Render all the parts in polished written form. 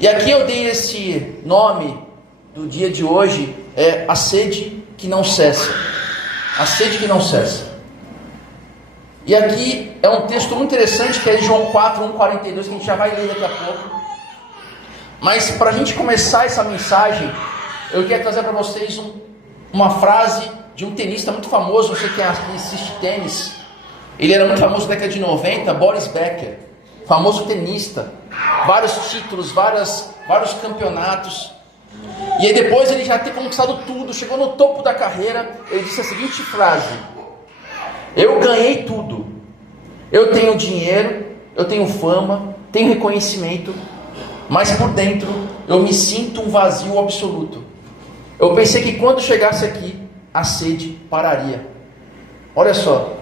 E aqui eu dei esse nome do dia de hoje, a sede que não cessa. A sede que não cessa. E aqui é um texto muito interessante, que é João 4, 1,42, que a gente já vai ler daqui a pouco. Mas para a gente começar essa mensagem, eu quero trazer para vocês uma frase de um tenista muito famoso. Você que assiste tênis, ele era muito famoso na década de 90, Boris Becker, famoso tenista, vários títulos, vários campeonatos. E aí depois ele já ter conquistado tudo, chegou no topo da carreira, ele disse a seguinte frase: eu ganhei tudo, eu tenho dinheiro, eu tenho fama, tenho reconhecimento, mas por dentro eu me sinto um vazio absoluto. Eu pensei que quando chegasse aqui, a sede pararia. Olha só,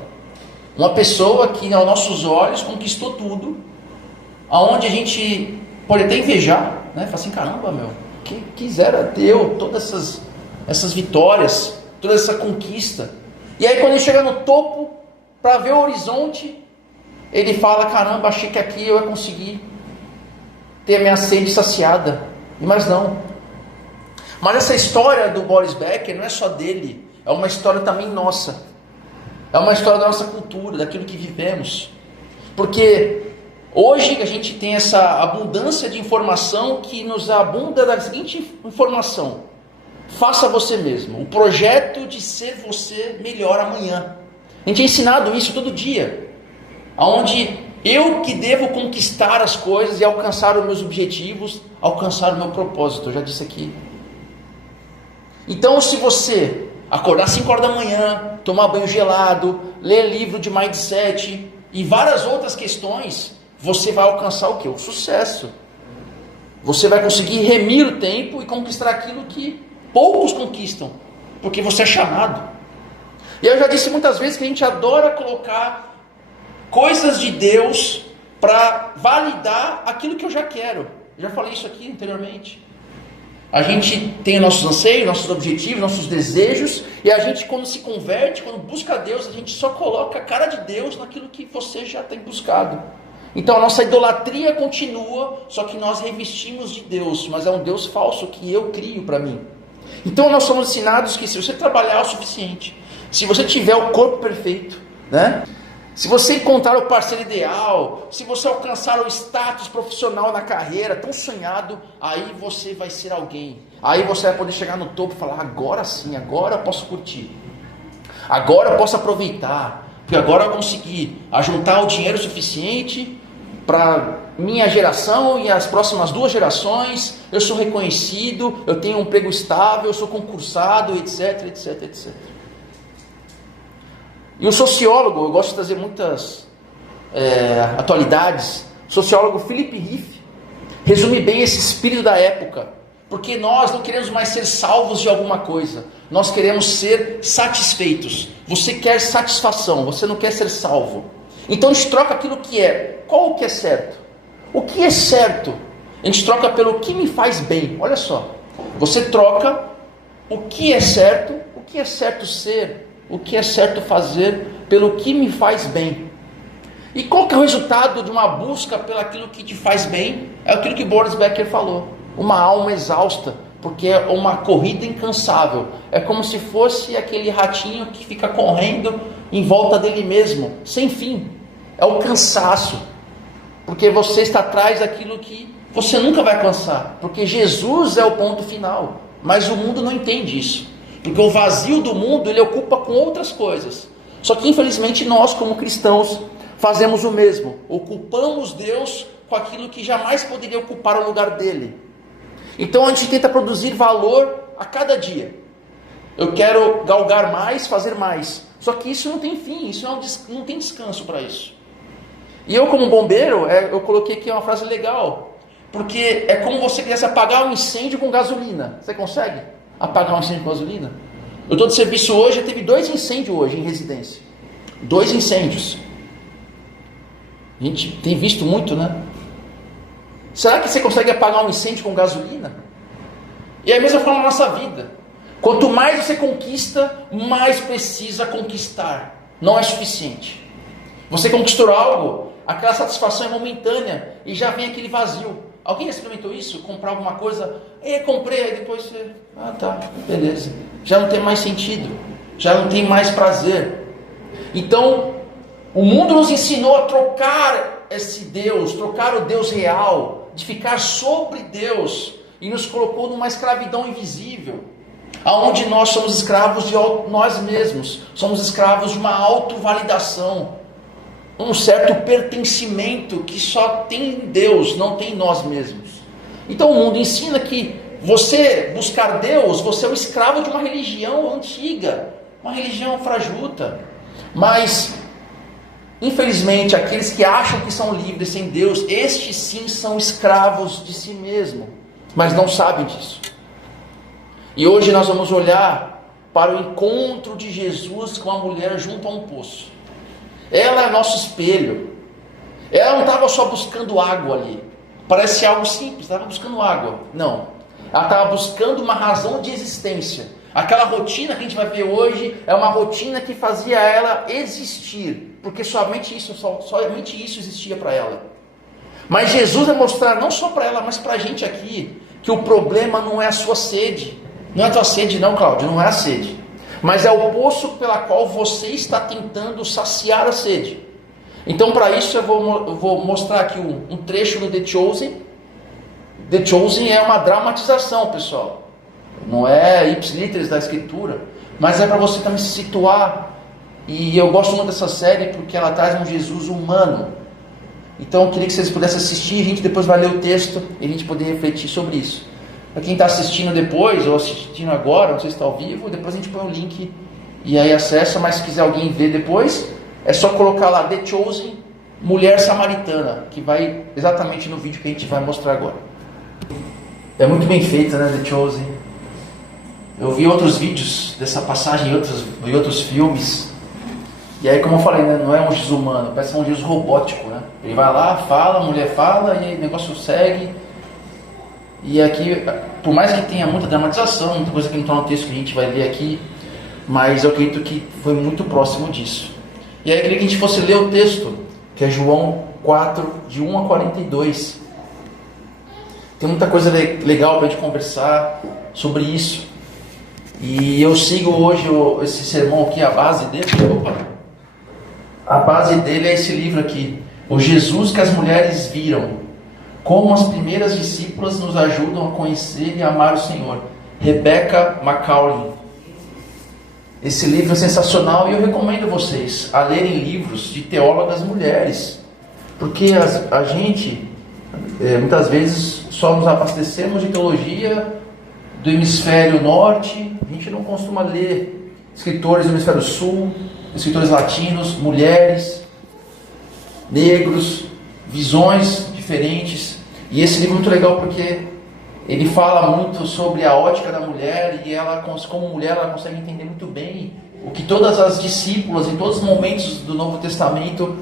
uma pessoa que aos nossos olhos conquistou tudo, aonde a gente pode até invejar, né? Fala assim, caramba, meu, que quisera ter eu todas essas vitórias, toda essa conquista. E aí quando ele chega no topo, para ver o horizonte, ele fala, caramba, achei que aqui eu ia conseguir ter a minha sede saciada. Mas não. Mas essa história do Boris Becker não é só dele, é uma história também nossa. É uma história da nossa cultura, daquilo que vivemos. Porque hoje a gente tem essa abundância de informação que nos abunda da seguinte informação: faça você mesmo, o projeto de ser você melhor amanhã. A gente é ensinado isso todo dia, onde eu que devo conquistar as coisas e alcançar os meus objetivos, alcançar o meu propósito. Eu já disse aqui. Então, se você acordar às 5 horas da manhã, tomar banho gelado, ler livro de mindset e várias outras questões, você vai alcançar o quê? O sucesso. Você vai conseguir remir o tempo e conquistar aquilo que poucos conquistam, porque você é chamado. E eu já disse muitas vezes que a gente adora colocar coisas de Deus para validar aquilo que eu já quero. Eu já falei isso aqui anteriormente. A gente tem nossos anseios, nossos objetivos, nossos desejos, e a gente, quando se converte, quando busca Deus, a gente só coloca a cara de Deus naquilo que você já tem buscado. Então a nossa idolatria continua, só que nós revestimos de Deus, mas é um Deus falso que eu crio para mim. Então nós somos ensinados que se você trabalhar o suficiente, se você tiver o corpo perfeito, né? Se você encontrar o parceiro ideal, se você alcançar o status profissional na carreira, tão sonhado, aí você vai ser alguém. Aí você vai poder chegar no topo e falar, agora sim, agora eu posso curtir. Agora eu posso aproveitar, porque agora eu consegui ajuntar o dinheiro suficiente para minha geração e as próximas 2 gerações. Eu sou reconhecido, eu tenho um emprego estável, eu sou concursado, etc, etc, etc. E o sociólogo, eu gosto de trazer muitas atualidades, o sociólogo Philip Riffe resume bem esse espírito da época, porque nós não queremos mais ser salvos de alguma coisa, nós queremos ser satisfeitos. Você quer satisfação, você não quer ser salvo. Então a gente troca aquilo que é. Qual o que é certo? O que é certo? A gente troca pelo que me faz bem. Olha só, você troca o que é certo ser, o que é certo fazer, pelo que me faz bem. E qual que é o resultado de uma busca pelo aquilo que te faz bem? É aquilo que Boris Becker falou, uma alma exausta, porque é uma corrida incansável. É como se fosse aquele ratinho que fica correndo em volta dele mesmo, sem fim. É o cansaço, porque você está atrás daquilo que você nunca vai alcançar, porque Jesus é o ponto final, mas o mundo não entende isso. Porque o vazio do mundo ele ocupa com outras coisas. Só que infelizmente nós como cristãos fazemos o mesmo. Ocupamos Deus com aquilo que jamais poderia ocupar o lugar dele. Então a gente tenta produzir valor a cada dia. Eu quero galgar mais, fazer mais. Só que isso não tem fim, isso não tem descanso para isso. E eu como bombeiro, eu coloquei aqui uma frase legal. Porque é como você quisesse apagar um incêndio com gasolina. Você consegue apagar um incêndio com gasolina? Eu estou de serviço hoje, já teve 2 incêndios hoje em residência. 2 incêndios. A gente tem visto muito, né? Será que você consegue apagar um incêndio com gasolina? E é a mesma forma na nossa vida. Quanto mais você conquista, mais precisa conquistar. Não é suficiente. Você conquistou algo, aquela satisfação é momentânea e já vem aquele vazio, Alguém já experimentou isso? Comprar alguma coisa, comprei, aí depois você, tá, beleza. Já não tem mais sentido, já não tem mais prazer. Então, o mundo nos ensinou a trocar esse Deus, trocar o Deus real, de ficar sobre Deus, e nos colocou numa escravidão invisível, aonde nós somos escravos de nós mesmos, somos escravos de uma autovalidação, um certo pertencimento que só tem em Deus, não tem em nós mesmos. Então o mundo ensina que você buscar Deus, você é um escravo de uma religião antiga, uma religião fajuta. Mas, infelizmente, aqueles que acham que são livres sem Deus, estes sim são escravos de si mesmo, mas não sabem disso. E hoje nós vamos olhar para o encontro de Jesus com a mulher junto a um poço. Ela é nosso espelho. Ela não estava só buscando água ali. Parece algo simples, estava buscando água. Não. Ela estava buscando uma razão de existência. Aquela rotina que a gente vai ver hoje é uma rotina que fazia ela existir. Porque somente isso existia para ela. Mas Jesus vai mostrar, não só para ela, mas para a gente aqui, que o problema não é a sua sede. Não é a tua sede não, Cláudio, não é a sede. Mas é o poço pela qual você está tentando saciar a sede. Então, para isso, eu vou mostrar aqui um trecho no The Chosen. The Chosen é uma dramatização, pessoal. Não é ipsiliteris da escritura, mas é para você também se situar. E eu gosto muito dessa série porque ela traz um Jesus humano. Então, eu queria que vocês pudessem assistir, a gente depois vai ler o texto e a gente poder refletir sobre isso. Para quem está assistindo depois, ou assistindo agora, não sei se está ao vivo, depois a gente põe o link e aí acessa, mas se quiser alguém ver depois, é só colocar lá The Chosen, Mulher Samaritana, que vai exatamente no vídeo que a gente vai mostrar agora. É muito bem feita, né, The Chosen? Eu vi outros vídeos dessa passagem em outros filmes, e aí como eu falei, né, não é um Jesus humano, parece um Jesus robótico, né? Ele vai lá, fala, a mulher fala, e aí o negócio segue. E aqui, por mais que tenha muita dramatização, muita coisa que não está no texto que a gente vai ler aqui, mas eu acredito que foi muito próximo disso. E aí eu queria que a gente fosse ler o texto, que é João 4, de 1 a 42. Tem muita coisa legal para a gente conversar sobre isso. E eu sigo hoje esse sermão aqui, a base dele. A base dele é esse livro aqui, O Jesus que as Mulheres Viram. Como as primeiras discípulas nos ajudam a conhecer e amar o Senhor. Rebecca McCauley. Esse livro é sensacional e eu recomendo vocês a lerem livros de teólogas mulheres. Porque a gente, muitas vezes, só nos abastecemos de teologia do hemisfério norte. A gente não costuma ler escritores do hemisfério sul, escritores latinos, mulheres, negros, visões diferentes. E esse livro é muito legal porque ele fala muito sobre a ótica da mulher e ela, como mulher, ela consegue entender muito bem o que todas as discípulas, em todos os momentos do Novo Testamento,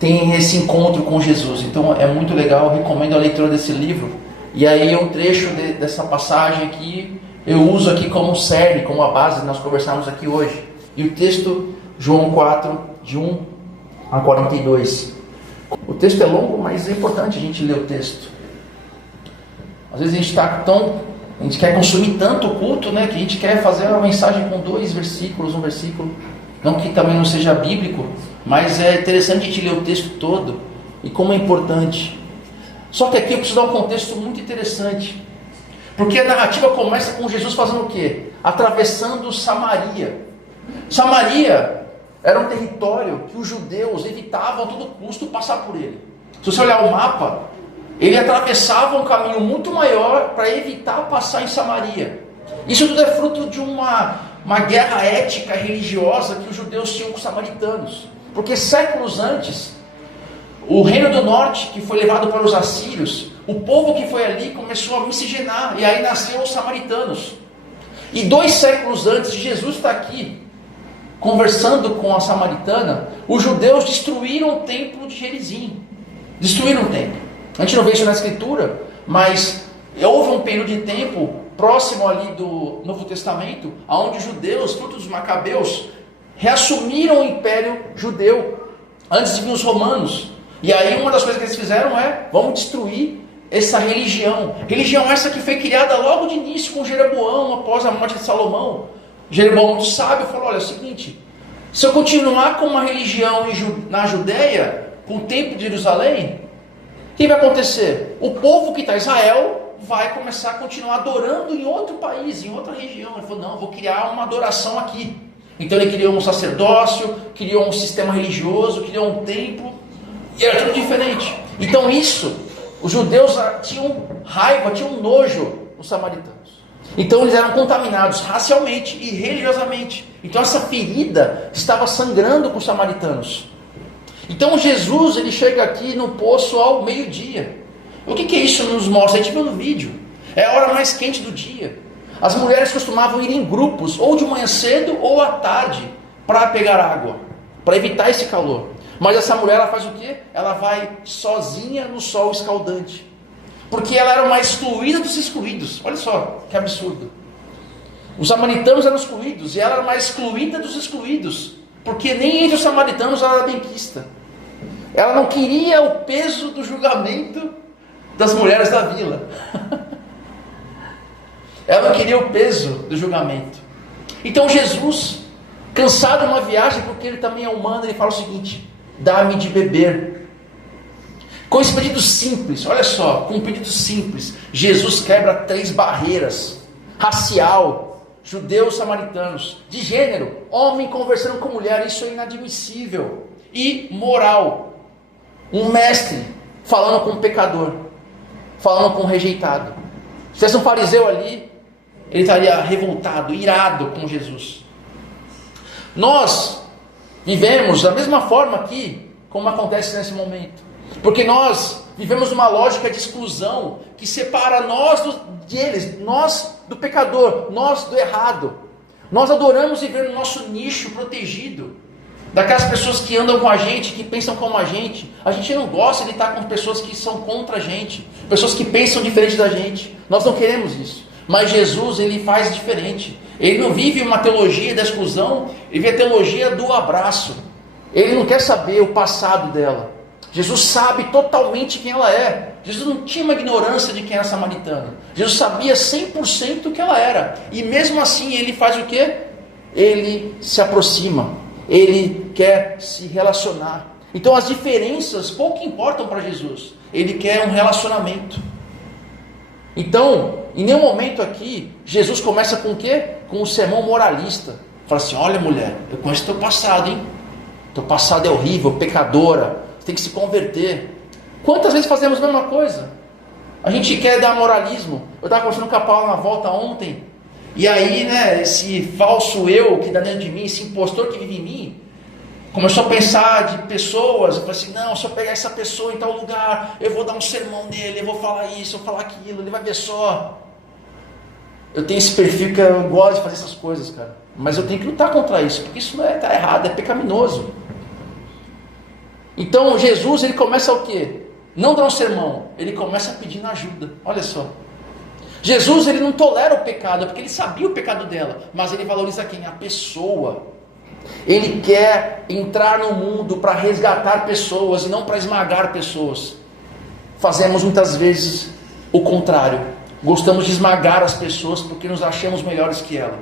têm esse encontro com Jesus. Então é muito legal, eu recomendo a leitura desse livro. E aí um trecho dessa passagem aqui, eu uso aqui como série, como a base que nós conversamos aqui hoje. E o texto, João 4, de 1 a 42. O texto é longo, mas é importante a gente ler o texto. Às vezes a gente quer consumir tanto o culto, né, que a gente quer fazer uma mensagem com 2 versículos, um versículo, não que também não seja bíblico, mas é interessante a gente ler o texto todo e como é importante. Só que aqui eu preciso dar um contexto muito interessante, porque a narrativa começa com Jesus fazendo o quê? Atravessando Samaria. Samaria era um território que os judeus evitavam a todo custo passar por ele. Se você olhar o mapa, ele atravessava um caminho muito maior para evitar passar em Samaria. Isso tudo é fruto de uma guerra ética e religiosa que os judeus tinham com os samaritanos. Porque séculos antes, o reino do norte, que foi levado para os assírios, o povo que foi ali começou a miscigenar, e aí nasceram os samaritanos. E 2 séculos antes de Jesus estar aqui, conversando com a samaritana, os judeus destruíram o templo de Gerizim. Destruíram o templo. A gente não vê isso na escritura, mas houve um período de tempo próximo ali do Novo Testamento, onde os judeus, fruto dos macabeus, reassumiram o império judeu, antes de vir os romanos. E aí uma das coisas que eles fizeram é, vamos destruir essa religião. Religião essa que foi criada logo de início com Jeroboão, após a morte de Salomão. Jeroboão, muito sábio, falou: olha, é o seguinte, se eu continuar com uma religião na Judéia, com o templo de Jerusalém, o que vai acontecer? O povo que está em Israel vai começar a continuar adorando em outro país, em outra região. Ele falou: não, eu vou criar uma adoração aqui. Então ele criou um sacerdócio, criou um sistema religioso, criou um templo, e era tudo diferente. Então isso, os judeus tinham raiva, tinham nojo dos samaritanos. Então eles eram contaminados racialmente e religiosamente. Então essa ferida estava sangrando com os samaritanos. Então Jesus, ele chega aqui no poço ao meio-dia. O que isso nos mostra? A gente viu no vídeo. É a hora mais quente do dia. As mulheres costumavam ir em grupos, ou de manhã cedo ou à tarde, para pegar água, para evitar esse calor. Mas essa mulher, ela faz o quê? Ela vai sozinha no sol escaldante. Porque ela era uma excluída dos excluídos. Olha só, que absurdo. Os samaritanos eram excluídos, e ela era uma excluída dos excluídos. Porque nem entre os samaritanos ela era benquista. Ela não queria o peso do julgamento das mulheres da vila. Ela não queria o peso do julgamento. Então Jesus, cansado de uma viagem, porque ele também é humano, ele fala o seguinte: dá-me de beber. Com esse pedido simples, olha só, com um pedido simples, Jesus quebra 3 barreiras: racial, judeus, samaritanos; de gênero, homem conversando com mulher, isso é inadmissível; e moral, um mestre falando com um pecador, falando com um rejeitado. Se tivesse um fariseu ali, ele estaria revoltado, irado com Jesus. Nós vivemos da mesma forma aqui, como acontece nesse momento. Porque nós vivemos uma lógica de exclusão que separa nós deles, nós do pecador, nós do errado. Nós adoramos viver no nosso nicho protegido, daquelas pessoas que andam com a gente, que pensam como a gente. A gente não gosta de estar com pessoas que são contra a gente, pessoas que pensam diferente da gente. Nós não queremos isso. Mas Jesus, ele faz diferente. Ele não vive uma teologia da exclusão, ele vive a teologia do abraço. Ele não quer saber o passado dela. Jesus sabe totalmente quem ela é. Jesus não tinha uma ignorância de quem era samaritana. Jesus sabia 100% que ela era. E mesmo assim ele faz o quê? Ele se aproxima. Ele quer se relacionar. Então as diferenças pouco importam para Jesus. Ele quer um relacionamento. Então, em nenhum momento aqui, Jesus começa com o quê? Com um sermão moralista. Fala assim: olha, mulher, eu conheço teu passado, hein? Teu passado é horrível, pecadora, você tem que se converter. Quantas vezes fazemos a mesma coisa? A gente quer dar moralismo. Eu estava conversando com a Paula na volta ontem, e aí, né, esse falso eu que está dentro de mim, esse impostor que vive em mim, começou a pensar de pessoas. Eu falei assim: não, se eu pegar essa pessoa em tal lugar, eu vou dar um sermão nele, eu vou falar isso, eu vou falar aquilo, ele vai ver só. Eu tenho esse perfil que eu gosto de fazer essas coisas, cara. Mas eu tenho que lutar contra isso, porque isso está errado, é pecaminoso. Então Jesus, ele começa o quê? Não dá um sermão, ele começa pedindo ajuda. Olha só. Jesus, ele não tolera o pecado, porque ele sabia o pecado dela, mas ele valoriza quem? A pessoa. Ele quer entrar no mundo para resgatar pessoas e não para esmagar pessoas. Fazemos muitas vezes o contrário. Gostamos de esmagar as pessoas porque nos achamos melhores que ela.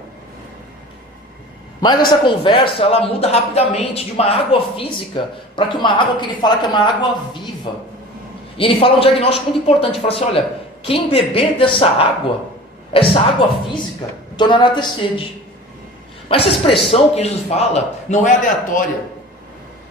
Mas essa conversa, ela muda rapidamente de uma água física para que uma água que ele fala que é uma água viva. E ele fala um diagnóstico muito importante. Ele fala assim: olha, quem beber dessa água, essa água física, tornará a ter sede. Mas essa expressão que Jesus fala não é aleatória.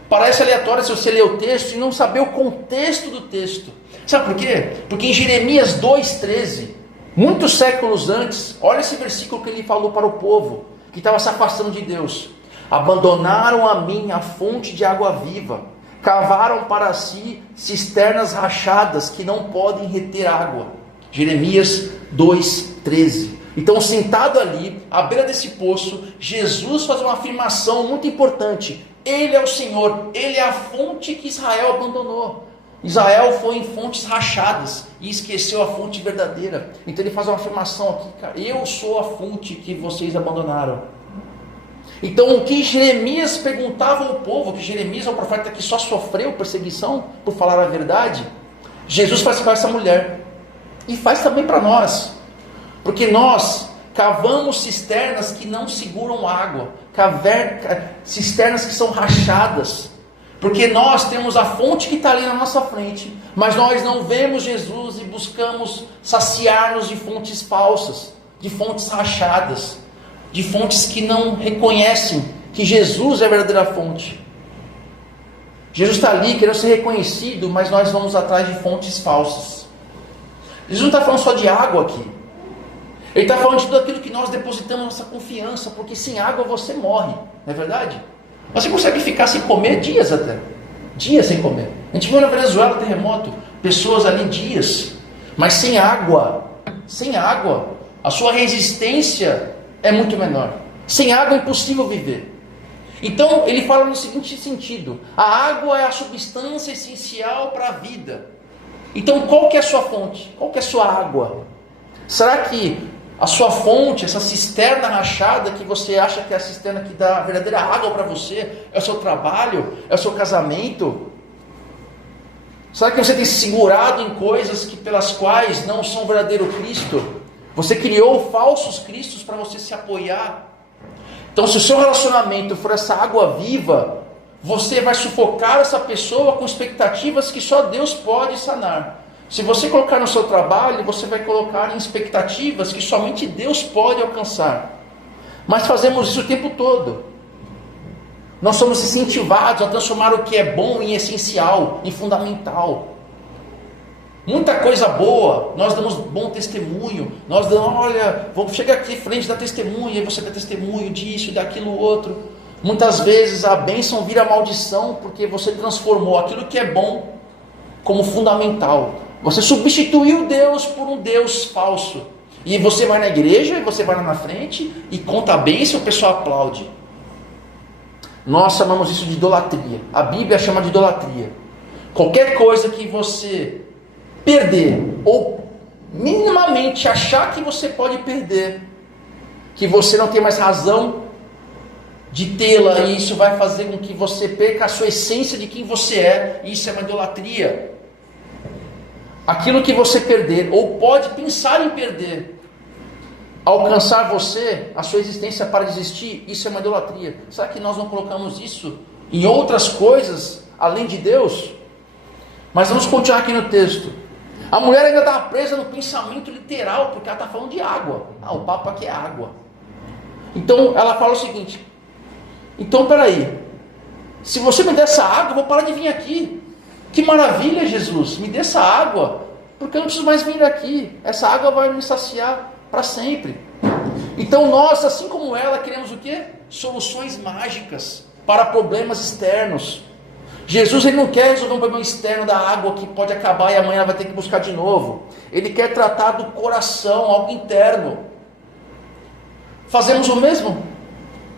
Parece aleatória se você ler o texto e não saber o contexto do texto. Sabe por quê? Porque em Jeremias 2,13, muitos séculos antes, olha esse versículo que ele falou para o povo que estava se afastando de Deus: abandonaram a mim a fonte de água viva, cavaram para si cisternas rachadas que não podem reter água. Jeremias 2,13. Então, sentado ali, à beira desse poço, Jesus faz uma afirmação muito importante: Ele é o Senhor, Ele é a fonte que Israel abandonou. Israel foi em fontes rachadas e esqueceu a fonte verdadeira. Então ele faz uma afirmação aqui: cara, eu sou a fonte que vocês abandonaram. Então o que Jeremias perguntava ao povo, que Jeremias é o profeta que só sofreu perseguição por falar a verdade, Jesus faz com essa mulher. E faz também para nós. Porque nós cavamos cisternas que não seguram água. Cisternas que são rachadas. Porque nós temos a fonte que está ali na nossa frente. Mas nós não vemos Jesus e buscamos saciar-nos de fontes falsas. De fontes rachadas. De fontes que não reconhecem que Jesus é a verdadeira fonte. Jesus está ali querendo ser reconhecido, mas nós vamos atrás de fontes falsas. Jesus não está falando só de água aqui. Ele está falando de tudo aquilo que nós depositamos nossa confiança, porque sem água você morre, não é verdade? Você consegue ficar sem comer dias até. Dias sem comer. A gente viu na Venezuela, terremoto, pessoas ali dias, mas sem água, a sua resistência é muito menor. Sem água é impossível viver. Então ele fala no seguinte sentido: a água é a substância essencial para a vida. Então qual que é a sua fonte? Qual que é a sua água? Será que a sua fonte, essa cisterna rachada que você acha que é a cisterna que dá a verdadeira água para você, é o seu trabalho, é o seu casamento? Será que você tem se segurado em coisas pelas quais não são o verdadeiro Cristo? Você criou falsos cristos para você se apoiar. Então, se o seu relacionamento for essa água viva, você vai sufocar essa pessoa com expectativas que só Deus pode sanar. Se você colocar no seu trabalho, você vai colocar em expectativas que somente Deus pode alcançar. Mas fazemos isso o tempo todo. Nós somos incentivados a transformar o que é bom em essencial, em fundamental. Muita coisa boa, nós damos bom testemunho, nós damos, olha, vamos chegar aqui frente da testemunha, e você dá testemunho disso e daquilo outro. Muitas vezes a bênção vira maldição, porque você transformou aquilo que é bom como fundamental. Você substituiu Deus por um Deus falso. E você vai na igreja, e você vai lá na frente, e conta a bênção, o pessoal aplaude. Nós chamamos isso de idolatria. A Bíblia chama de idolatria. Qualquer coisa que você perder, ou minimamente achar que você pode perder, que você não tem mais razão de tê-la, e isso vai fazer com que você perca a sua essência de quem você é, e isso é uma idolatria. Aquilo que você perder, ou pode pensar em perder, alcançar você, a sua existência para desistir, isso é uma idolatria. Será que nós não colocamos isso em outras coisas, além de Deus? Mas vamos continuar aqui no texto. A mulher ainda está presa no pensamento literal, porque ela está falando de água. O papo aqui é água. Então ela fala o seguinte: então peraí, se você me der essa água, eu vou parar de vir aqui. Que maravilha, Jesus, me dê essa água, porque eu não preciso mais vir aqui. Essa água vai me saciar para sempre. Então nós, assim como ela, queremos o quê? Soluções mágicas para problemas externos. Jesus, ele não quer resolver um problema externo da água que pode acabar e amanhã vai ter que buscar de novo. Ele quer tratar do coração, algo interno. Fazemos o mesmo?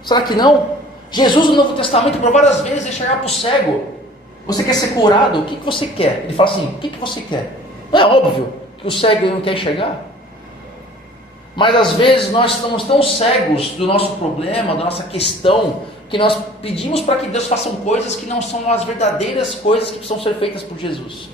Será que não? Jesus no Novo Testamento, por várias vezes, ele chegava para o cego: você quer ser curado? O que você quer? Ele fala assim: o que você quer? Não é óbvio que o cego não quer enxergar? Mas às vezes nós estamos tão cegos do nosso problema, da nossa questão, que nós pedimos para que Deus faça coisas que não são as verdadeiras coisas que precisam ser feitas por Jesus.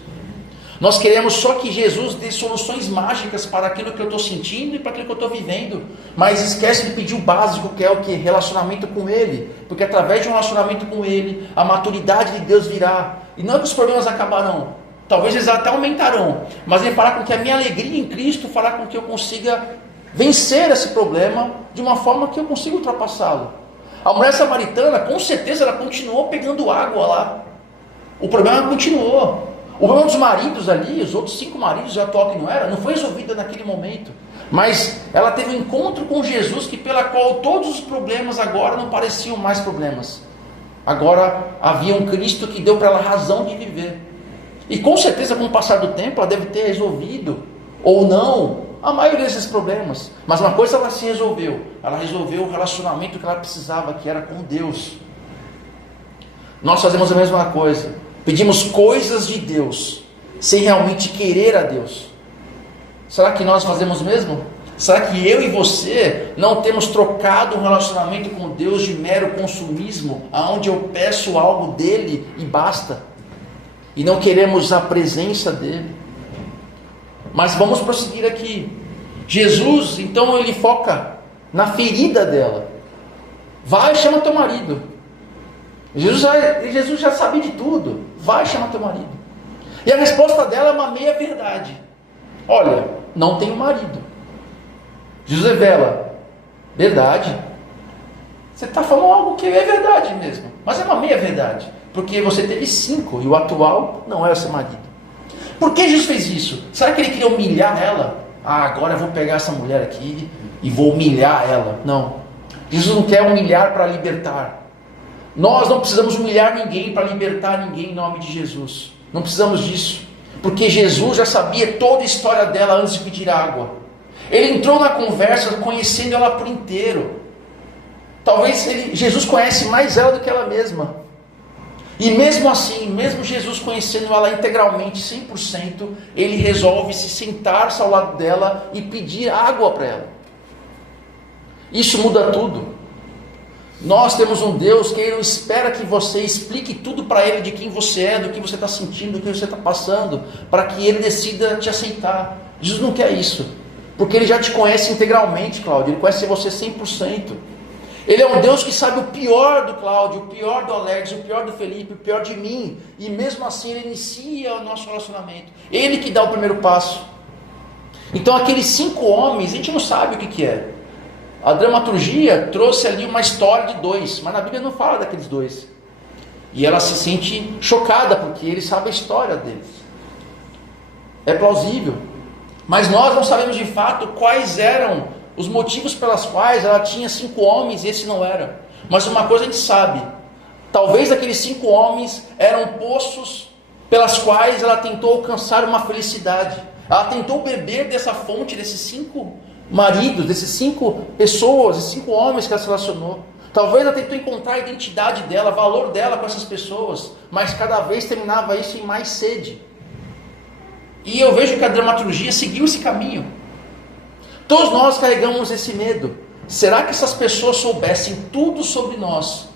Nós queremos só que Jesus dê soluções mágicas para aquilo que eu estou sentindo e para aquilo que eu estou vivendo, mas esquece de pedir o básico, que é o que? Relacionamento com Ele, porque através de um relacionamento com Ele, a maturidade de Deus virá, e não que os problemas acabarão, talvez eles até aumentarão, mas Ele fará com que a minha alegria em Cristo fará com que eu consiga vencer esse problema de uma forma que eu consiga ultrapassá-lo. A mulher samaritana, com certeza, ela continuou pegando água lá. O problema continuou. O problema dos maridos ali, os outros 5 maridos, já atual que não era, não foi resolvido naquele momento. Mas ela teve um encontro com Jesus, que pela qual todos os problemas agora não pareciam mais problemas. Agora havia um Cristo que deu para ela razão de viver. E com certeza, com o passar do tempo, ela deve ter resolvido, ou não, a maioria desses problemas. Mas uma coisa ela se resolveu. Ela resolveu o relacionamento que ela precisava, que era com Deus. Nós fazemos a mesma coisa. Pedimos coisas de Deus, sem realmente querer a Deus. Será que nós fazemos mesmo? Será que eu e você não temos trocado um relacionamento com Deus de mero consumismo, aonde eu peço algo dele e basta? E não queremos a presença dele? Mas vamos prosseguir aqui. Jesus, então, ele foca na ferida dela. Vai, chama teu marido. Jesus já sabia de tudo. Vai, chama teu marido. E a resposta dela é uma meia verdade. Olha, não tenho marido. Jesus revela: verdade. Você está falando algo que é verdade mesmo, mas é uma meia verdade, porque você teve 5 e o atual não é o seu marido. Por que Jesus fez isso? Será que ele queria humilhar ela? Agora eu vou pegar essa mulher aqui e vou humilhar ela. Não. Jesus não quer humilhar para libertar. Nós não precisamos humilhar ninguém para libertar ninguém em nome de Jesus. Não precisamos disso, porque Jesus já sabia toda a história dela antes de pedir água. Ele entrou na conversa conhecendo ela por inteiro. Talvez Jesus conhece mais ela do que ela mesma. E mesmo assim, mesmo Jesus conhecendo ela integralmente, 100%, ele resolve se sentar-se ao lado dela e pedir água para ela. Isso muda tudo. Nós temos um Deus que ele não espera que você explique tudo para ele de quem você é, do que você está sentindo, do que você está passando, para que ele decida te aceitar. Jesus não quer isso, porque ele já te conhece integralmente, Cláudio. Ele conhece você 100%. Ele é um Deus que sabe o pior do Cláudio, o pior do Alex, o pior do Felipe, o pior de mim. E mesmo assim ele inicia o nosso relacionamento. Ele que dá o primeiro passo. Então aqueles 5 homens, a gente não sabe o que é. A dramaturgia trouxe ali uma história de 2, mas na Bíblia não fala daqueles 2. E ela se sente chocada, porque ele sabe a história deles. É plausível. Mas nós não sabemos de fato quais eram os motivos pelas quais ela tinha 5 homens e esse não era. Mas uma coisa a gente sabe: talvez aqueles 5 homens eram poços pelas quais ela tentou alcançar uma felicidade. Ela tentou beber dessa fonte, desses 5 maridos, desses 5 pessoas, esses 5 homens que ela se relacionou. Talvez ela tentou encontrar a identidade dela, o valor dela com essas pessoas, mas cada vez terminava isso em mais sede. E eu vejo que a dramaturgia seguiu esse caminho. Todos nós carregamos esse medo. Será que essas pessoas soubessem tudo sobre nós?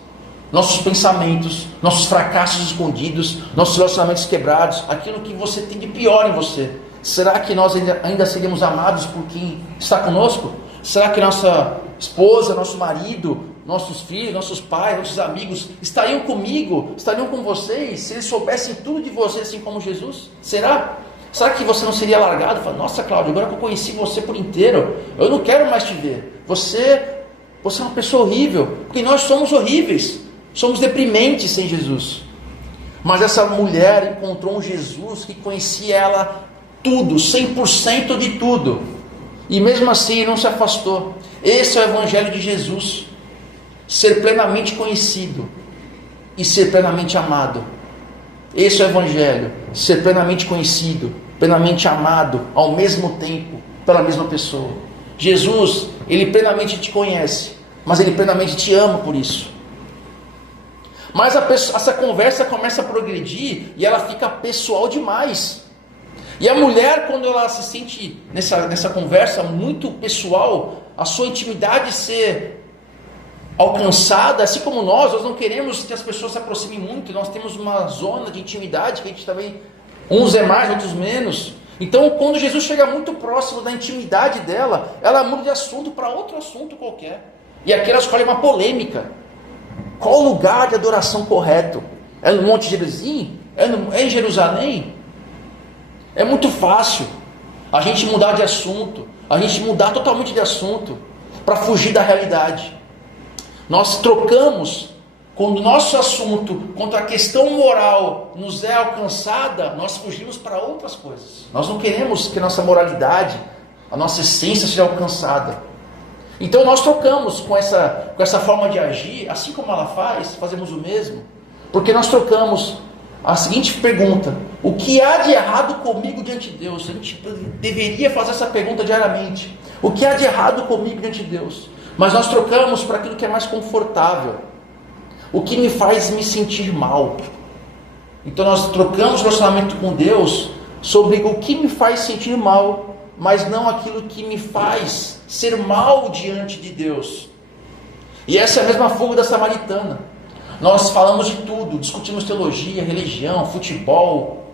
Nossos pensamentos, nossos fracassos escondidos, nossos relacionamentos quebrados, aquilo que você tem de pior em você. Será que nós ainda seríamos amados por quem está conosco? Será que nossa esposa, nosso marido, nossos filhos, nossos pais, nossos amigos estariam comigo, estariam com vocês, se eles soubessem tudo de você assim como Jesus? Será? Será que você não seria largado? Fala: nossa, Cláudio, agora que eu conheci você por inteiro, eu não quero mais te ver. Você é uma pessoa horrível, porque nós somos horríveis, somos deprimentes sem Jesus. Mas essa mulher encontrou um Jesus que conhecia ela tudo, 100% de tudo, e mesmo assim não se afastou. Esse é o Evangelho de Jesus: ser plenamente conhecido e ser plenamente amado. Esse é o Evangelho: ser plenamente conhecido, plenamente amado ao mesmo tempo pela mesma pessoa. Jesus, ele plenamente te conhece, mas ele plenamente te ama por isso. Mas essa conversa começa a progredir e ela fica pessoal demais. E a mulher, quando ela se sente nessa conversa muito pessoal, a sua intimidade ser alcançada, assim como nós não queremos que as pessoas se aproximem muito. Nós temos uma zona de intimidade que a gente também, uns é mais, outros menos. Então quando Jesus chega muito próximo da intimidade dela, ela muda de assunto para outro assunto qualquer, e aqui ela escolhe uma polêmica. Qual o lugar de adoração correto? É no Monte Gerizim? É em Jerusalém? É muito fácil a gente mudar de assunto, a gente mudar totalmente de assunto para fugir da realidade. Nós trocamos, quando o nosso assunto contra a questão moral nos é alcançada, nós fugimos para outras coisas. Nós não queremos que a nossa moralidade, a nossa essência seja alcançada. Então nós trocamos com essa forma de agir, assim como ela faz, fazemos o mesmo, porque nós trocamos a seguinte pergunta: o que há de errado comigo diante de Deus? A gente deveria fazer essa pergunta diariamente: o que há de errado comigo diante de Deus? Mas nós trocamos para aquilo que é mais confortável, o que me faz me sentir mal. Então nós trocamos o relacionamento com Deus sobre o que me faz sentir mal, mas não aquilo que me faz ser mal diante de Deus. E essa é a mesma fuga da samaritana. Nós falamos de tudo, discutimos teologia, religião, futebol,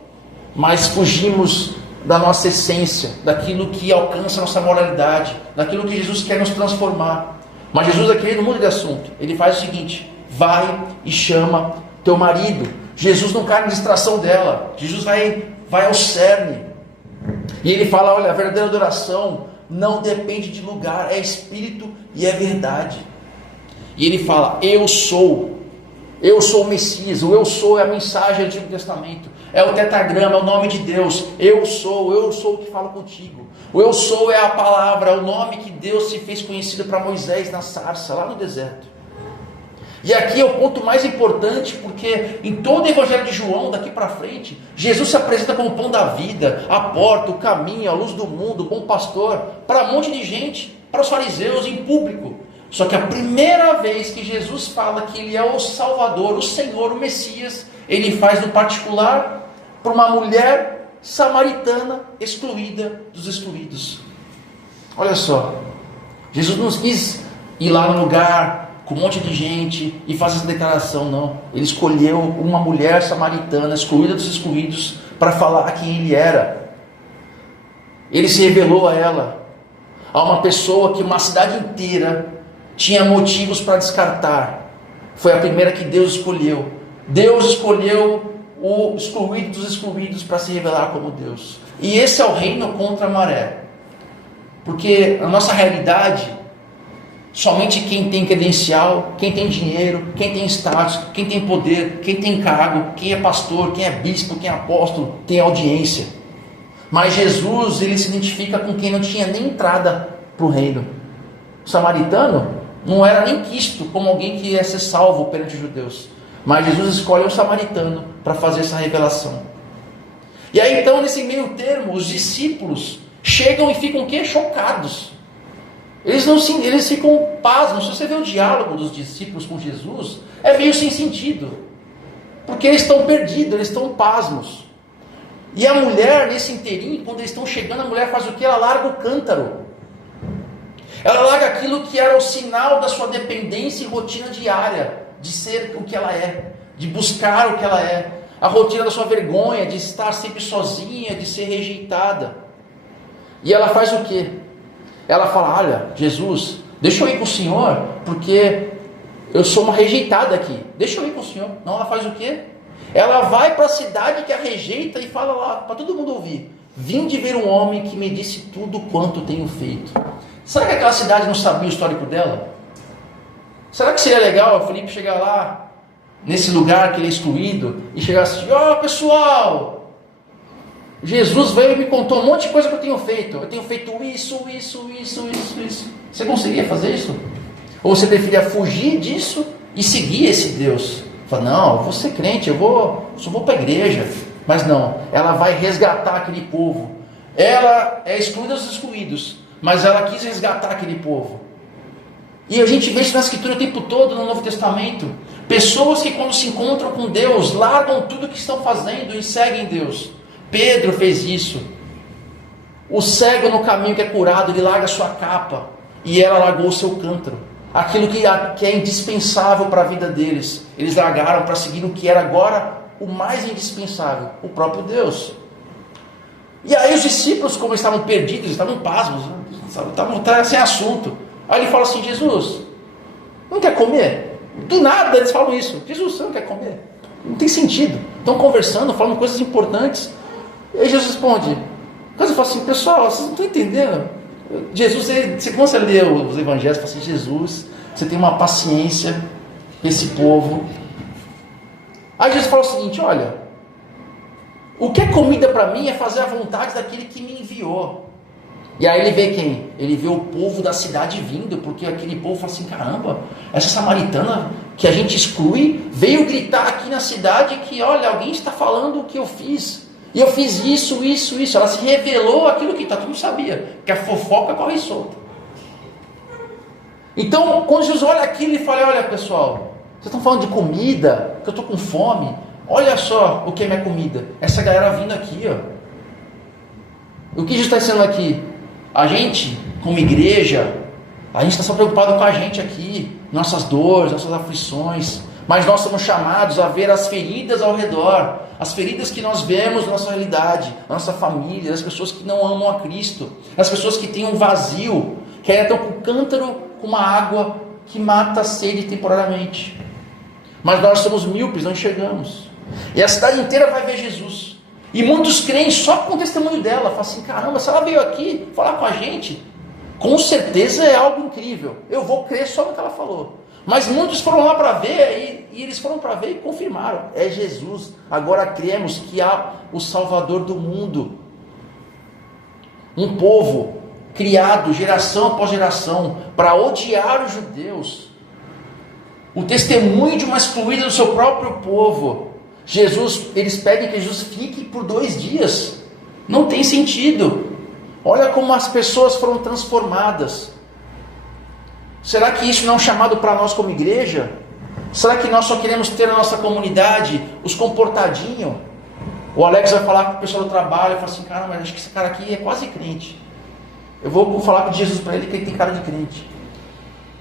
mas fugimos da nossa essência, daquilo que alcança a nossa moralidade, daquilo que Jesus quer nos transformar. Mas Jesus aqui ele não muda de assunto. Ele faz o seguinte: vai e chama teu marido. Jesus não cai na distração dela. Jesus vai ao cerne. E ele fala: olha, a verdadeira adoração não depende de lugar, é espírito e é verdade. E ele fala: eu sou o Messias. O eu sou é a mensagem do Antigo Testamento, é o tetragrama, é o nome de Deus. Eu sou o que fala contigo. O eu sou é a palavra, é o nome que Deus se fez conhecido para Moisés na sarça, lá no deserto. E aqui é o ponto mais importante, porque em todo o Evangelho de João, daqui para frente, Jesus se apresenta como o pão da vida, a porta, o caminho, a luz do mundo, o bom pastor, para um monte de gente, para os fariseus, em público. Só que a primeira vez que Jesus fala que Ele é o Salvador, o Senhor, o Messias, Ele faz no particular para uma mulher samaritana excluída dos excluídos. Olha só, Jesus não quis ir lá no lugar com um monte de gente e fazer essa declaração, não. Ele escolheu uma mulher samaritana, excluída dos excluídos, para falar quem Ele era. Ele se revelou a ela, a uma pessoa que uma cidade inteira tinha motivos para descartar. Foi a primeira que Deus escolheu. Deus escolheu o excluído dos excluídos para se revelar como Deus. E esse é o reino contra a maré. Porque a nossa realidade, somente quem tem credencial, quem tem dinheiro, quem tem status, quem tem poder, quem tem cargo, quem é pastor, quem é bispo, quem é apóstolo, tem audiência. Mas Jesus, ele se identifica com quem não tinha nem entrada para o reino. O samaritano não era nem quisto como alguém que ia ser salvo perante os judeus. Mas Jesus escolhe um samaritano para fazer essa revelação. E aí então, nesse meio termo, os discípulos chegam e ficam o quê? Chocados. Eles ficam pasmos. Se você vê o diálogo dos discípulos com Jesus, é meio sem sentido. Porque eles estão perdidos, eles estão pasmos. E a mulher, nesse inteirinho, quando eles estão chegando, a mulher faz o quê? Ela larga o cântaro. Ela larga aquilo que era o sinal da sua dependência e rotina diária, de ser o que ela é, de buscar o que ela é. A rotina da sua vergonha, de estar sempre sozinha, de ser rejeitada. E ela faz o quê? Ela fala: olha, Jesus, deixa eu ir com o Senhor, porque eu sou uma rejeitada aqui. Deixa eu ir com o Senhor. Não, ela faz o quê? Ela vai para a cidade que a rejeita e fala lá, para todo mundo ouvir: vinde ver um homem que me disse tudo quanto tenho feito. Será que aquela cidade não sabia o histórico dela? Será que seria legal o Felipe chegar lá, nesse lugar que ele é excluído, e chegar assim: ó, pessoal, Jesus veio e me contou um monte de coisa que eu tenho feito. Eu tenho feito isso. Você conseguia fazer isso? Ou você preferia fugir disso e seguir esse Deus? Fala: não, eu vou ser crente, só vou para a igreja. Mas não, ela vai resgatar aquele povo. Ela é excluída dos excluídos, mas ela quis resgatar aquele povo. E a gente vê isso na Escritura o tempo todo, no Novo Testamento. Pessoas que, quando se encontram com Deus, largam tudo que estão fazendo e seguem Deus. Pedro fez isso. O cego no caminho que é curado, ele larga a sua capa, e ela largou o seu cântaro. Aquilo que é indispensável para a vida deles, eles largaram para seguir o que era agora o mais indispensável, o próprio Deus. E aí os discípulos, como estavam perdidos, estavam pasmos, estavam sem assunto. Aí ele fala assim: Jesus, não quer comer? Do nada eles falam isso: Jesus, você não quer comer? Não tem sentido. Estão conversando, falando coisas importantes. E aí Jesus responde. Quando eu falo assim: pessoal, vocês não estão entendendo. Jesus, quando você lê os evangelhos, você fala assim: Jesus, você tem uma paciência com esse povo. Aí Jesus fala o seguinte: olha, o que é comida para mim é fazer a vontade daquele que me enviou. E aí ele vê quem? Ele vê o povo da cidade vindo, porque aquele povo fala assim: caramba, essa samaritana que a gente exclui, veio gritar aqui na cidade que, olha, alguém está falando o que eu fiz. E eu fiz isso. Ela se revelou aquilo que todo mundo sabia, que a fofoca corre solta. Então, quando Jesus olha aquilo, ele fala: olha, pessoal, vocês estão falando de comida, que eu estou com fome. Olha só o que é minha comida. Essa galera vindo aqui, ó. O que Jesus está ensinando aqui? A gente, como igreja, a gente está só preocupado com a gente aqui, nossas dores, nossas aflições. Mas nós somos chamados a ver as feridas ao redor, as feridas que nós vemos na nossa realidade, na nossa família, as pessoas que não amam a Cristo, as pessoas que têm um vazio, que ainda estão com o cântaro, com uma água que mata a sede temporariamente. Mas nós somos míopes, não enxergamos. E a cidade inteira vai ver Jesus. E muitos creem só com o testemunho dela. Falam assim, caramba, se ela veio aqui falar com a gente, com certeza é algo incrível. Eu vou crer só no que ela falou. Mas muitos foram lá para ver, e eles foram para ver e confirmaram. É Jesus. Agora cremos que há o Salvador do mundo. Um povo criado geração após geração para odiar os judeus. O testemunho de uma excluída do seu próprio povo. Eles pedem que Jesus fique por 2 dias. Não tem sentido. Olha como as pessoas foram transformadas. Será que isso não é um chamado para nós como igreja? Será que nós só queremos ter na nossa comunidade os comportadinhos? O Alex vai falar com o pessoal do trabalho e fala assim, cara, mas acho que esse cara aqui é quase crente. Eu vou falar com Jesus para ele que ele tem cara de crente.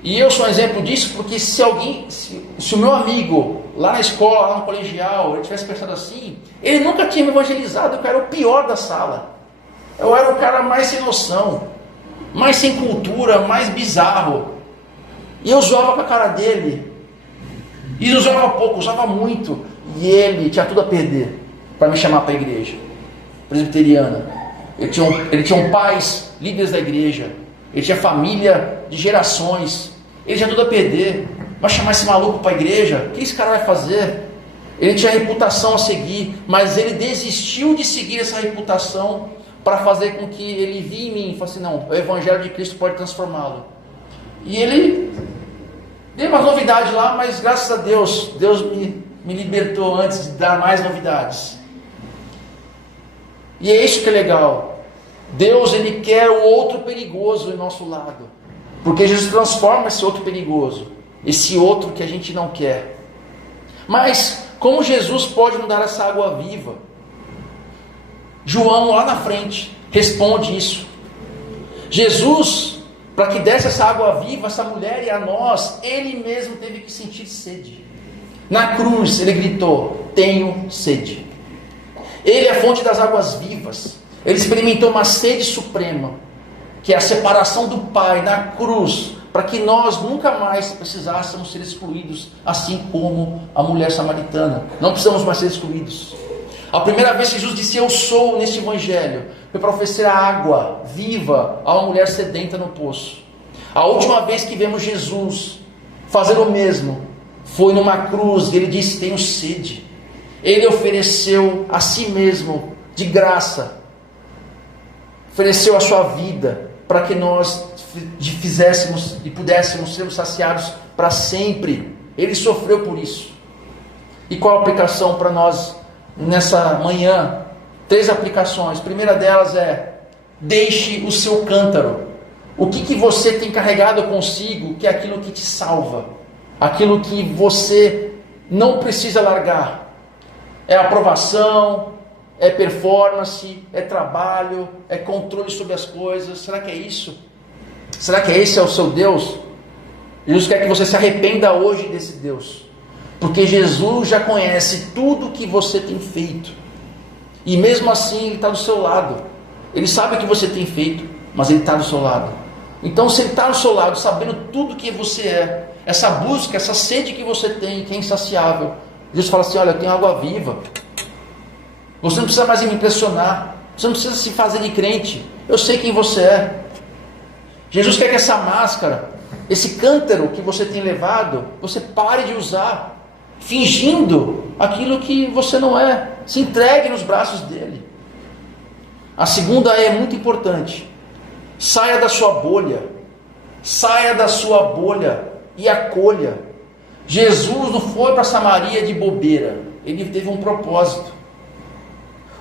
E eu sou um exemplo disso, porque se o meu amigo lá na escola, lá no colegial, ele tivesse pensado assim, ele nunca tinha me evangelizado, eu era o pior da sala. Eu era o cara mais sem noção, mais sem cultura, mais bizarro. E eu zoava com a cara dele. E usava pouco, usava muito. E ele tinha tudo a perder para me chamar para a igreja presbiteriana. Ele tinha pais, líderes da igreja. Ele tinha família de gerações. Ele tinha tudo a perder. Vai chamar esse maluco para a igreja? O que esse cara vai fazer? Ele tinha reputação a seguir, mas ele desistiu de seguir essa reputação para fazer com que ele via em mim e falasse, não, o evangelho de Cristo pode transformá-lo. E ele deu umas novidades lá, mas graças a Deus, Deus me libertou antes de dar mais novidades. E é isso que é legal. Deus, Ele quer o outro perigoso em nosso lado. Porque Jesus transforma esse outro perigoso. Esse outro que a gente não quer. Mas, como Jesus pode nos dar essa água viva? João, lá na frente, responde isso. Jesus, para que desse essa água viva, essa mulher e a nós, Ele mesmo teve que sentir sede. Na cruz, Ele gritou, tenho sede. Ele é a fonte das águas vivas. Ele experimentou uma sede suprema, que é a separação do Pai na cruz, para que nós nunca mais precisássemos ser excluídos, assim como a mulher samaritana. Não precisamos mais ser excluídos. A primeira vez que Jesus disse eu sou neste evangelho, foi para oferecer a água viva a uma mulher sedenta no poço. A última vez que vemos Jesus fazer o mesmo, foi numa cruz, e Ele disse, tenho sede. Ele ofereceu a si mesmo, de graça, ofereceu a sua vida, para que nós fizéssemos e pudéssemos ser saciados para sempre. Ele sofreu por isso. E qual a aplicação para nós nessa manhã? 3 aplicações. A primeira delas é, deixe o seu cântaro. O que você tem carregado consigo, que é aquilo que te salva, aquilo que você não precisa largar. É aprovação, é performance, é trabalho, é controle sobre as coisas. Será que é isso? Será que esse é o seu Deus? Jesus quer que você se arrependa hoje desse Deus, porque Jesus já conhece tudo que você tem feito, e mesmo assim Ele está do seu lado. Ele sabe o que você tem feito, mas Ele está do seu lado. Então, se Ele está do seu lado, sabendo tudo que você é, essa busca, essa sede que você tem, que é insaciável, Jesus fala assim, olha, eu tenho água viva. Você não precisa mais me impressionar. Você não precisa se fazer de crente. Eu sei quem você é. Jesus quer que essa máscara, esse cântaro que você tem levado, você pare de usar, fingindo aquilo que você não é. Se entregue nos braços dele. A segunda é muito importante. Saia da sua bolha. Saia da sua bolha e acolha. Jesus não foi para Samaria de bobeira. Ele teve um propósito.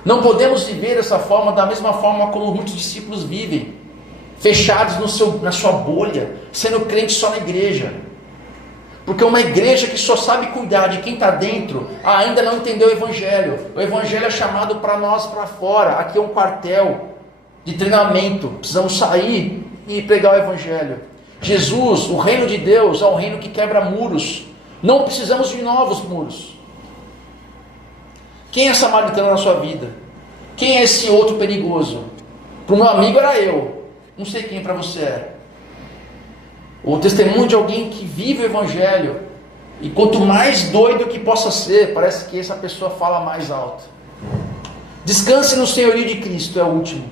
Não podemos viver dessa forma, da mesma forma como muitos discípulos vivem, fechados na sua bolha, sendo crente só na igreja. Porque uma igreja que só sabe cuidar de quem está dentro, ainda não entendeu o Evangelho. O Evangelho é chamado para nós para fora. Aqui é um quartel de treinamento. Precisamos sair e pregar o Evangelho. Jesus, o reino de Deus, é um reino que quebra muros. Não precisamos de novos muros. Quem é samaritano na sua vida? Quem é esse outro perigoso? Para o meu amigo era eu. Não sei quem para você é. O testemunho de alguém que vive o Evangelho. E quanto mais doido que possa ser, parece que essa pessoa fala mais alto. Descanse no senhorio de Cristo, é o último.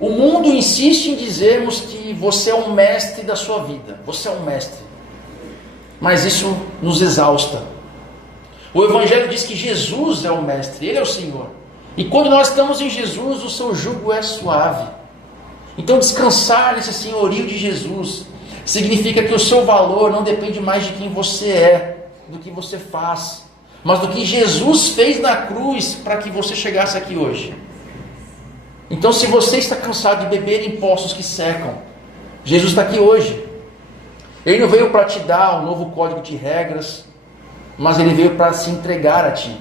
O mundo insiste em dizermos que você é um mestre da sua vida. Você é um mestre. Mas isso nos exausta. O Evangelho diz que Jesus é o mestre, Ele é o Senhor. E quando nós estamos em Jesus, o seu jugo é suave. Então descansar nesse senhorio de Jesus significa que o seu valor não depende mais de quem você é, do que você faz, mas do que Jesus fez na cruz para que você chegasse aqui hoje. Então, se você está cansado de beber em poços que secam, Jesus está aqui hoje. Ele não veio para te dar um novo código de regras, mas Ele veio para se entregar a ti.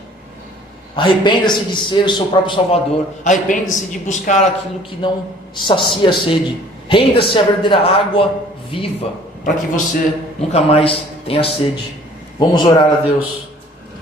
Arrependa-se de ser o seu próprio Salvador. Arrependa-se de buscar aquilo que não sacia a sede. Renda-se à verdadeira água viva, para que você nunca mais tenha sede. Vamos orar a Deus.